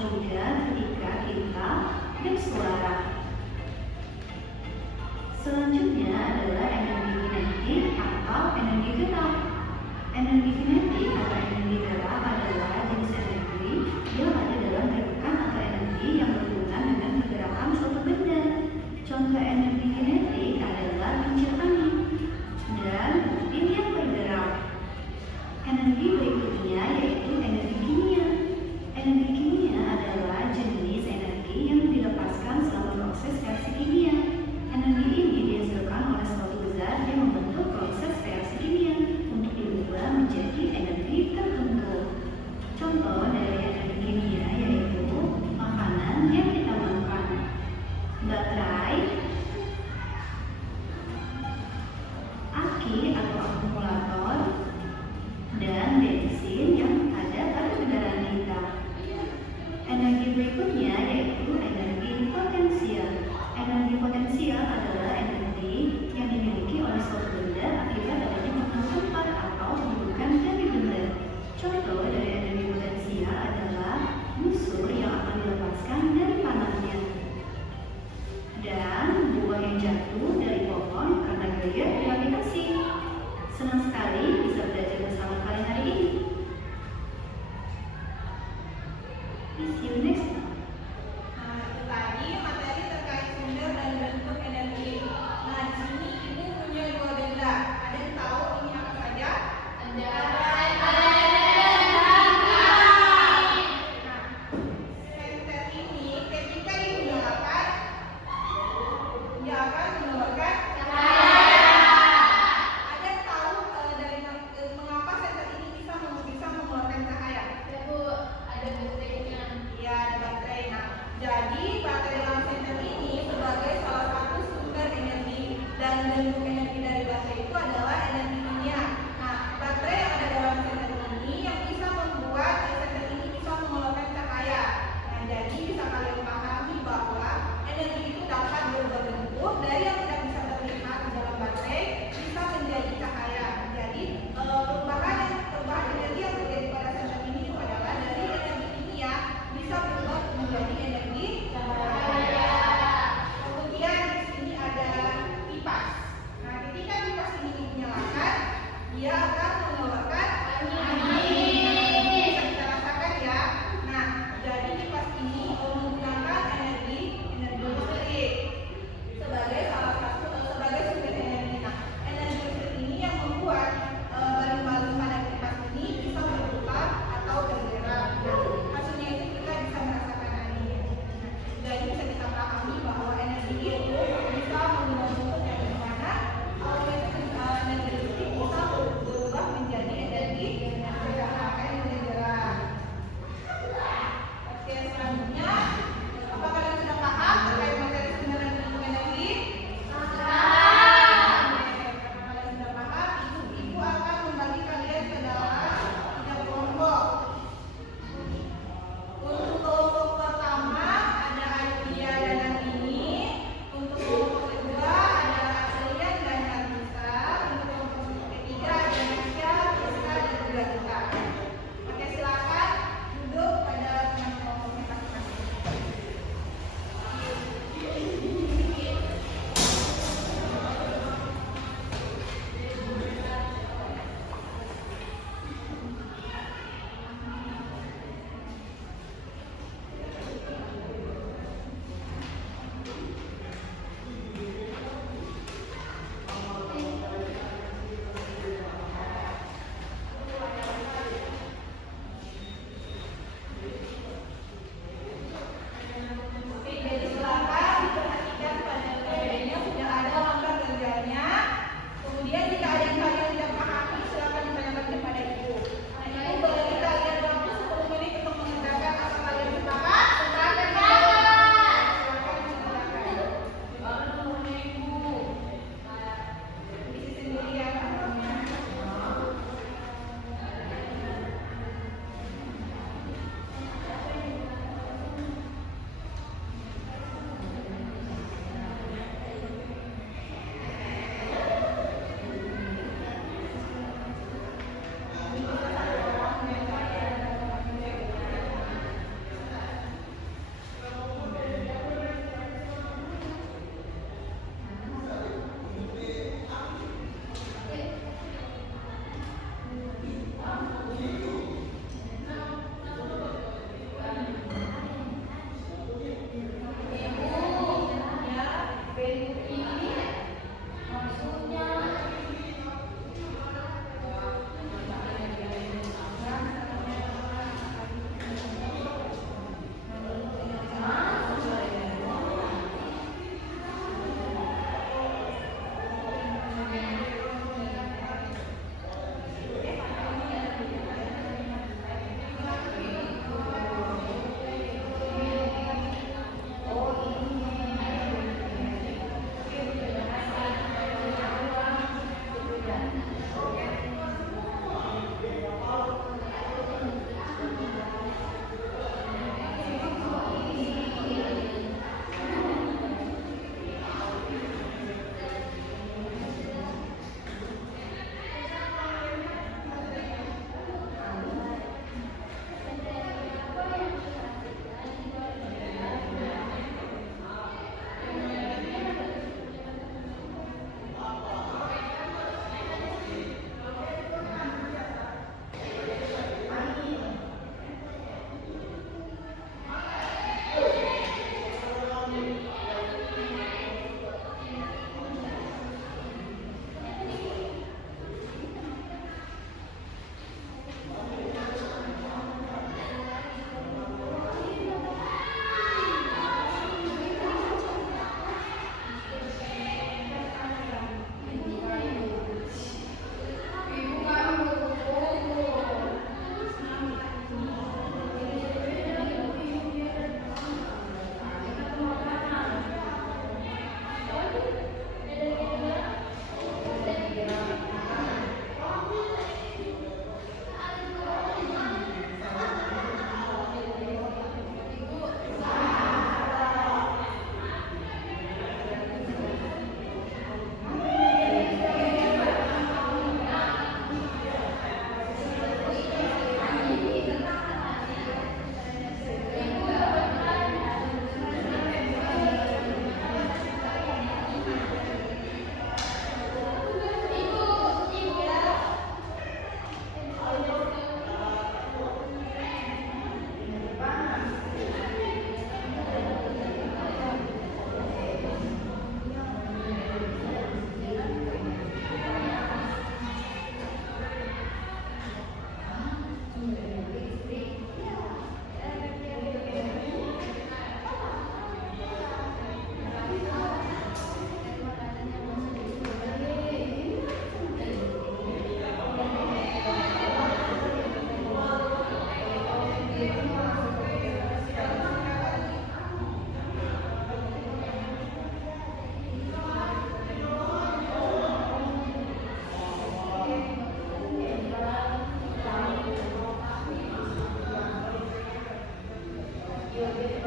juga ketika kita bersuara. Selanjutnya adalah energi kinetik atau energi gerak. Energi kinetik atau energi gerak adalah jenis energi yang ada dalam gerakan atau energi yang berhubungan dengan pergerakan suatu benda. Contoh energi kinetik adalah kincir angin dan bukit yang bergerak. Energi berikutnya yaitu energi kimia. Energi kimia adalah jenis energi yang dilepaskan selama proses reaksi kimia. Energi ini dihasilkan oleh suatu zat yang membentuk proses reaksi kimia untuk diubah menjadi energi tertentu. Contoh dari energi kimia yaitu makanan yang kita makan, baterai, aki atau akumulator, dan bensin yang ada pada kendaraan kita. Energi berikutnya yaitu energi potensial. Energi potensial adalah energi yang dimiliki oleh suatu benda akibat adanya pengaruh tempat atau kedudukan dari benda. Contoh dari energi potensial adalah busur yang akan dilepaskan dari panahnya dan buah yang jatuh dari pohon karena gaya gravitasi. Senang sekali bisa belajar bersama kalian hari ini. See you next time. Nah, itu tadi materi terkait sumber dan bentuk energi. Nah, di sini ibu punya dua benda. Ada yang tahu ini apa saja? Ada. Nah, senter ini ketika digunakan, dia akan mengeluarkan cahaya. Ada yang tahu dari mengapa senter ini bisa mengeluarkan cahaya? Ya Bu, ada baterainya. Iya, ada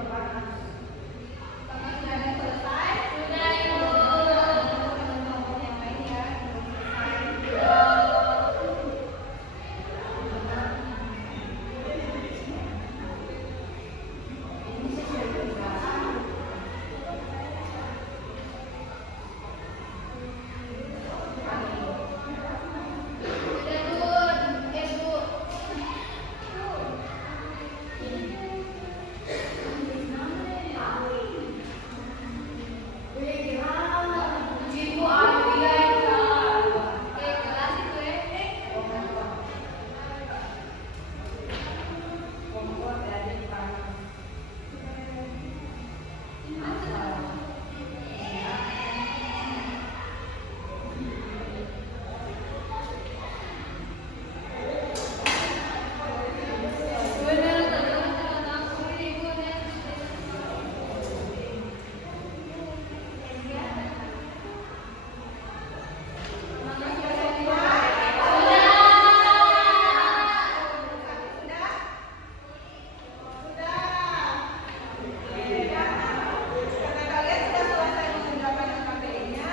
Apakah sudah ada yang selesai? Sudah, Ibu. Kelompok yang lain ya, belum selesai. Sudah, Bun. Bu. Ibu Ardiana. Kelas itu Karena kalian sudah selesai mengerjakan KPI-nya,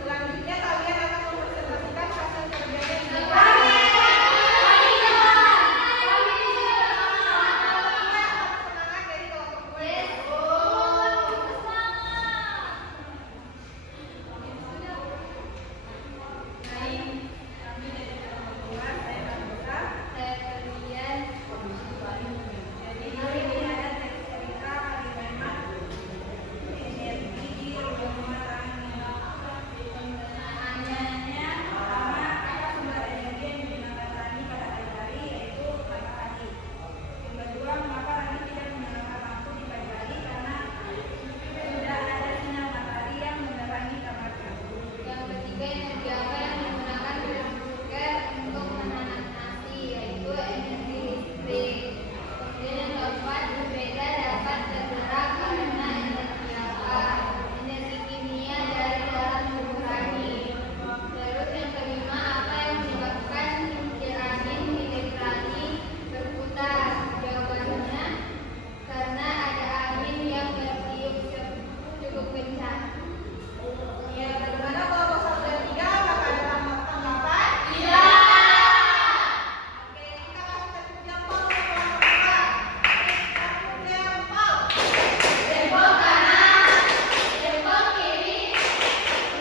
selanjutnya kalian akan mempresentasikan hasil kerjanya di depan. Semangat dari kelompok gue. Baik, kami dari kelompok dua, saya Vanessa. Jadi ini ada teks cerita kalimat energi di rumah tangga. Pertanyaannya pertama, apa sumber energi yang digunakan Rani pada hari-hari yaitu matahari. Yang kedua, mengapa Rani tidak menggunakan lampu di pagi hari karena sudah ada sinar matahari yang menerangi kamarnya. Yang ketiga, energi apa yang digunakan Suker untuk menanam nasi, yaitu energi listrik. Kemudian yang keempat, berbeda dapat tergerak karena energi apa? Energi kimia dari dalam tubuh Rani. Terus yang kelima, apa yang menyebabkan kincir angin milik Rani berputar? Jawabannya, karena ada angin yang bertiup cukup kencang. Ya, bagaimana kalau saudara tiga? Apakah ada tanggapan? Tidak. Oke, kita kasih satu jempol untuk kelompok dua. Satu jempol. Jempol kanan, jempol kiri,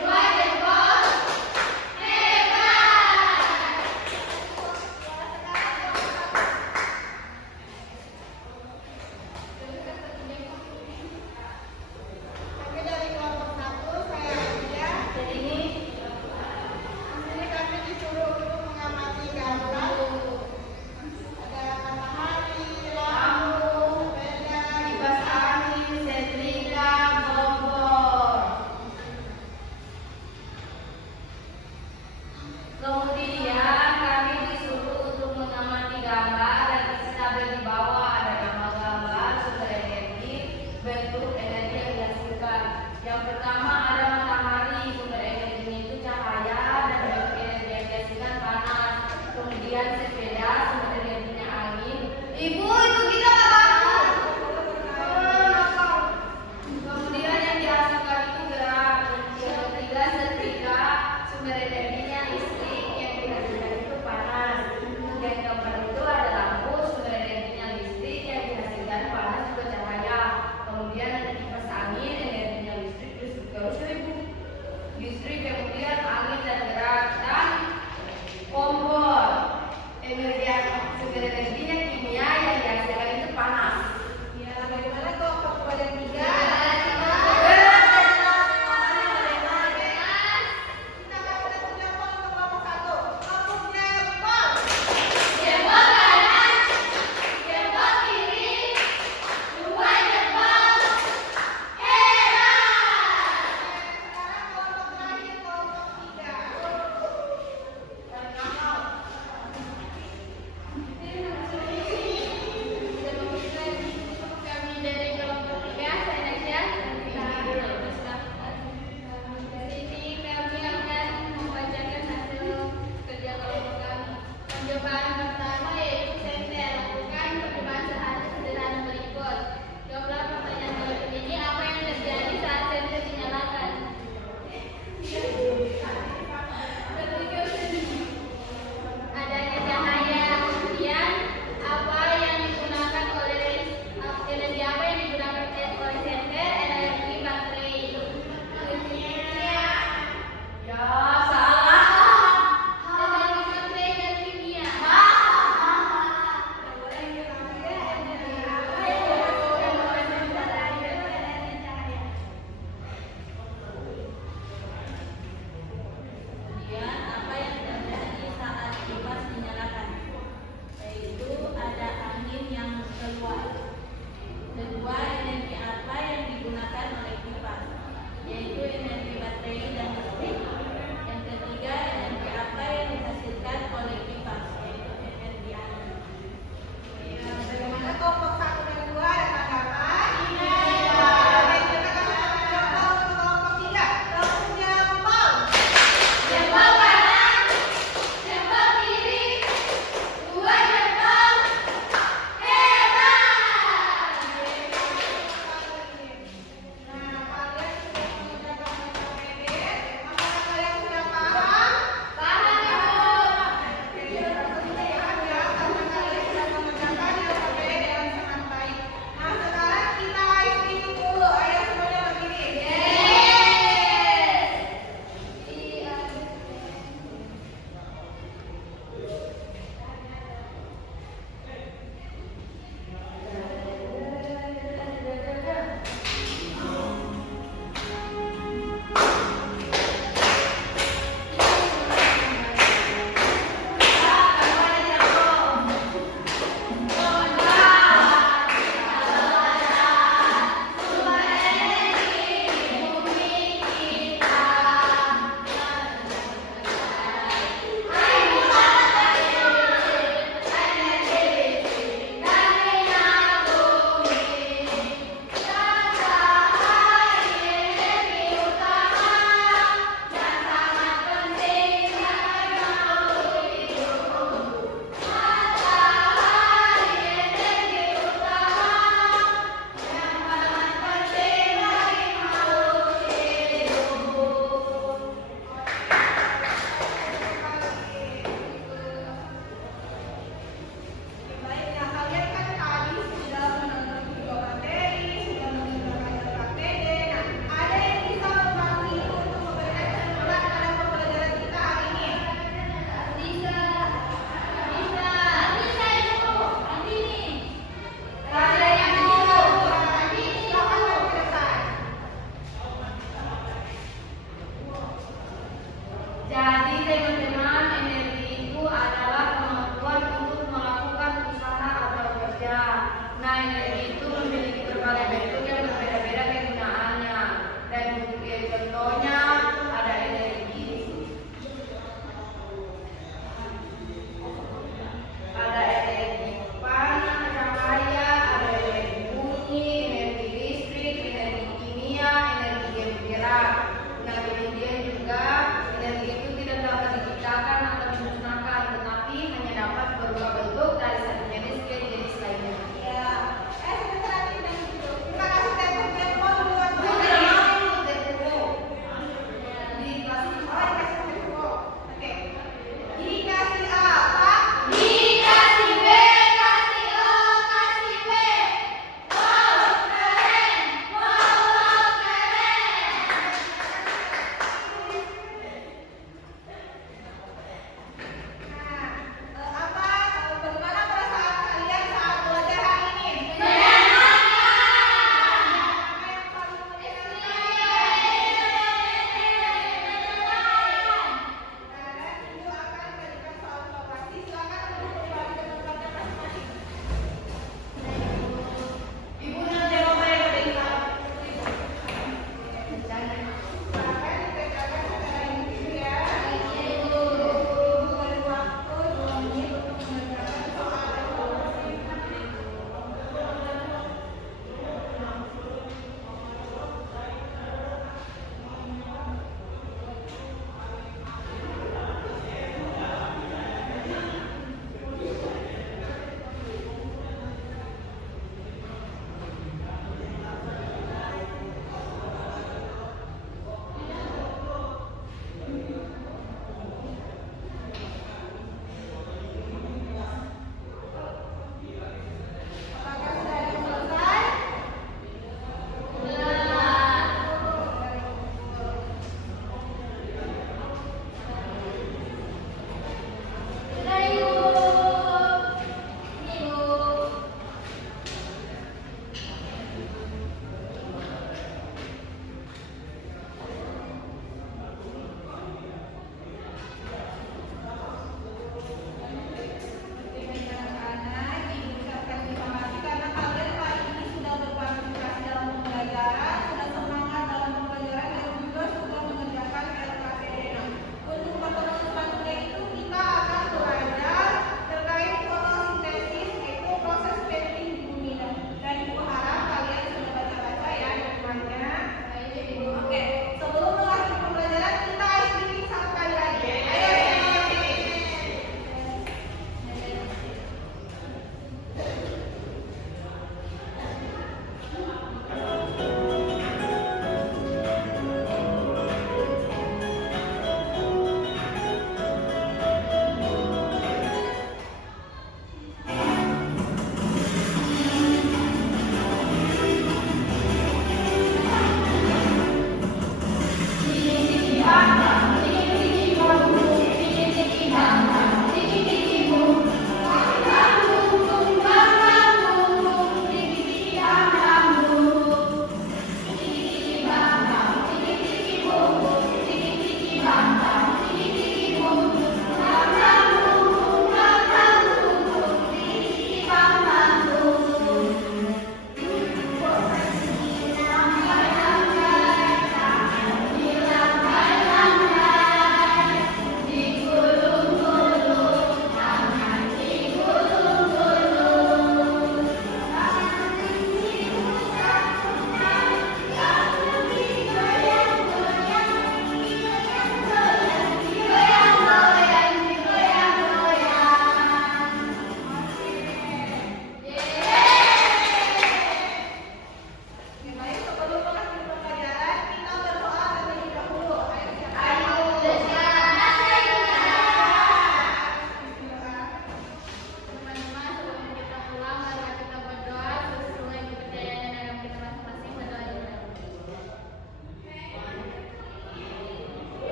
dua jempol. Hebat! Oke, dari kelompok satu saya Adia. Jadi ini Di sini kami disuruh untuk mengamati gambar. Ada matahari, lampu, sepeda, kipas angin, setrika, kompor. Kemudian kami disuruh untuk mengamati gambar dan isi tabel di bawah ada nama gambar, sumber energi, bentuk